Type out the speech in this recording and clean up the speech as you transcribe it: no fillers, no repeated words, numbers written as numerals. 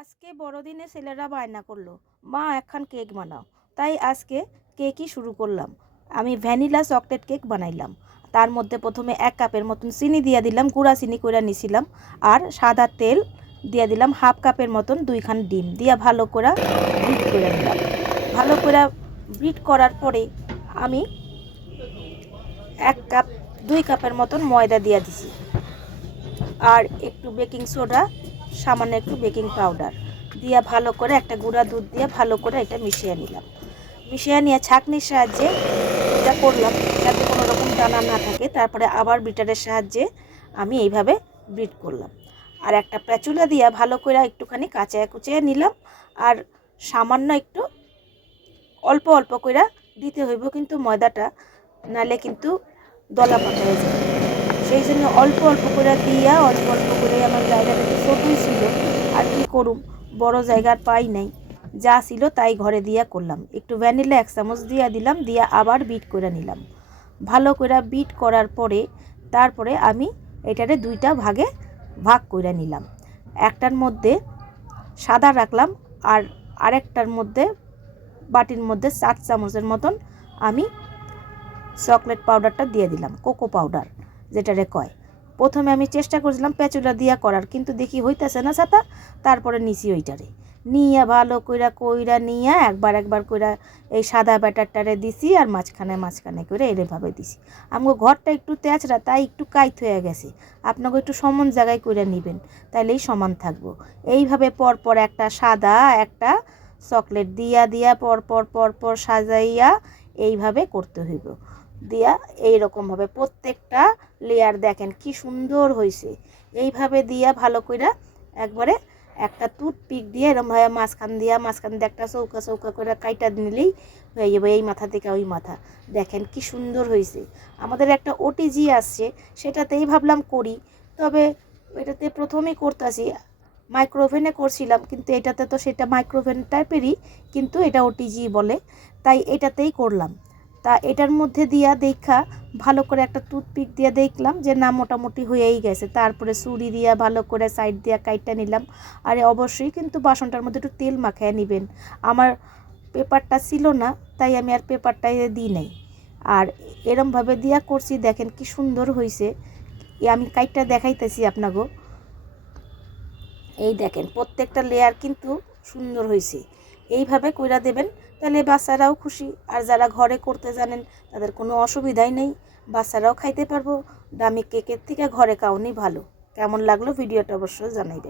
আজকে বড়দিনে ছেলেরা বায়না করলো, মা একখান কেক বানাও। তাই আজকে কেকই শুরু করলাম। আমি ভ্যানিলা চকলেট কেক বানাইলাম। তার মধ্যে প্রথমে 1 কাপের মতন চিনি দিয়ে দিলাম, গুঁড়া চিনি করে নিছিলাম। আর সাদা তেল দিয়ে দিলাম 1/2 কাপের মতন, 2খান ডিম দিয়া ভালো করে বিট করে নিলাম। ভালো করে বিট করার পরে আমি 2 কাপের মতন ময়দা দিয়ে দিছি, আর একটু বেকিং সোডা, সামান্য একটু বেকিং পাউডার দিয়ে ভালো করে একটা গুঁড়া দুধ দিয়ে ভালো করে এটা মিশিয়ে নিলাম। মিশিয়ে নিয়ে ছাঁকনির সাহায্যে এটা করলাম যাতে কোনো রকম দানা না থাকে। তারপরে আবার বিটারের সাহায্যে আমি এইভাবে বিট করলাম। আর একটা প্যাচুলা দিয়ে ভালো করে একটুখানি কাঁচায় কুচিয়ে নিলাম। আর সামান্য একটু অল্প অল্প করে দিতে হইব, কিন্তু ময়দাটা নালে কিন্তু দলা পাকা হয়ে যাবে। সেই জন্য অল্প অল্প করে দিয়া অল্প অল্প করে, আমার জায়গাটা একটু ছোটোই ছিল, আর কি করুম, বড় জায়গার পাই নাই, যা ছিল তাই ঘরে দিয়া করলাম। একটু ভ্যানিলা 1 চামচ দিয়া দিলাম, দিয়া আবার বিট করে নিলাম। ভালো করে বিট করার পরে তারপরে আমি এটারে 2টা ভাগে ভাগ করে নিলাম। একটার মধ্যে সাদা রাখলাম, আর আরেকটার মধ্যে বাটির মধ্যে 4 চামচের মতন আমি চকলেট পাউডারটা দিয়ে দিলাম, কোকো পাউডার যেটারে কয়। প্রথমে আমি চেষ্টা করছিলাম প্যাচুলা দিয়া করার, কিন্তু দেখি হইতেছে না ছাতা। তারপরে নিছি ওইটারে নিয়ে ভালো কইরা নিয়ে একবার কইরা এই সাদা ব্যাটারটারে দিছি, আর মাঝখানে করে এরভাবে দিছি। আমগো ঘরটা একটু তেঁচড়া, তাই একটু কাইত হয়ে গেছে। আপনাকে একটু সমান জায়গায় কইরা নিবেন, তাইলেই সমান থাকবো। এইভাবে পরপর একটা সাদা একটা চকলেট দিয়া পরপর সাজাইয়া এইভাবে করতে হইব। দিয়া এইরকমভাবে প্রত্যেকটা লেয়ার দেখেন কি সুন্দর হয়েছে। এইভাবে দিয়া ভালো করে একবারে একটা টুথপিক দিয়ে এরকমভাবে মাঝখান দিয়ে একটা চৌকা করে কাইটা নিলেই হয়ে যাবে, এই মাথা থেকে ওই মাথা। দেখেন কি সুন্দর হয়েছে। আমাদের একটা ওটিজি আসছে, সেটাতেই ভাবলাম করি, তবে এটাতে প্রথমেই করতেছি। মাইক্রোওভেনে করছিলাম, কিন্তু এটাতে তো সেটা মাইক্রোওভেন টাইপেরই, কিন্তু এটা ওটিজি বলে, তাই এটাতেই করলাম। তা এটার মধ্যে দিয়া দেখা ভালো করে একটা টুথপিক দিয়ে দেখলাম যে না, মোটামুটি হয়েই গেছে। তারপরে ছুরি দিয়া ভালো করে সাইড দিয়া কাইটা নিলাম। আর অবশ্যই কিন্তু বাসনটার মধ্যে একটু তেল মাখায় নেবেন। আমার পেপারটা ছিল না, তাই আমি আর পেপারটাই দিই নাই। আর এরমভাবে দিয়া করছি, দেখেন কি সুন্দর হয়েছে। আমি কাইটটা দেখাইতেছি আপনাগো। এই দেখেন প্রত্যেকটা লেয়ার কিন্তু সুন্দর হয়েছে। এইভাবে কইরা দেবেন, তাহলে বাচ্চারাও খুশি। আর যারা ঘরে করতে জানেন তাদের কোনো অসুবিধাই নেই, বাচ্চারাও খাইতে পারবো। দামি কেকের থেকে ঘরে খাওয়ানোই ভালো। কেমন লাগলো ভিডিওটা অবশ্যই জানাইবেন।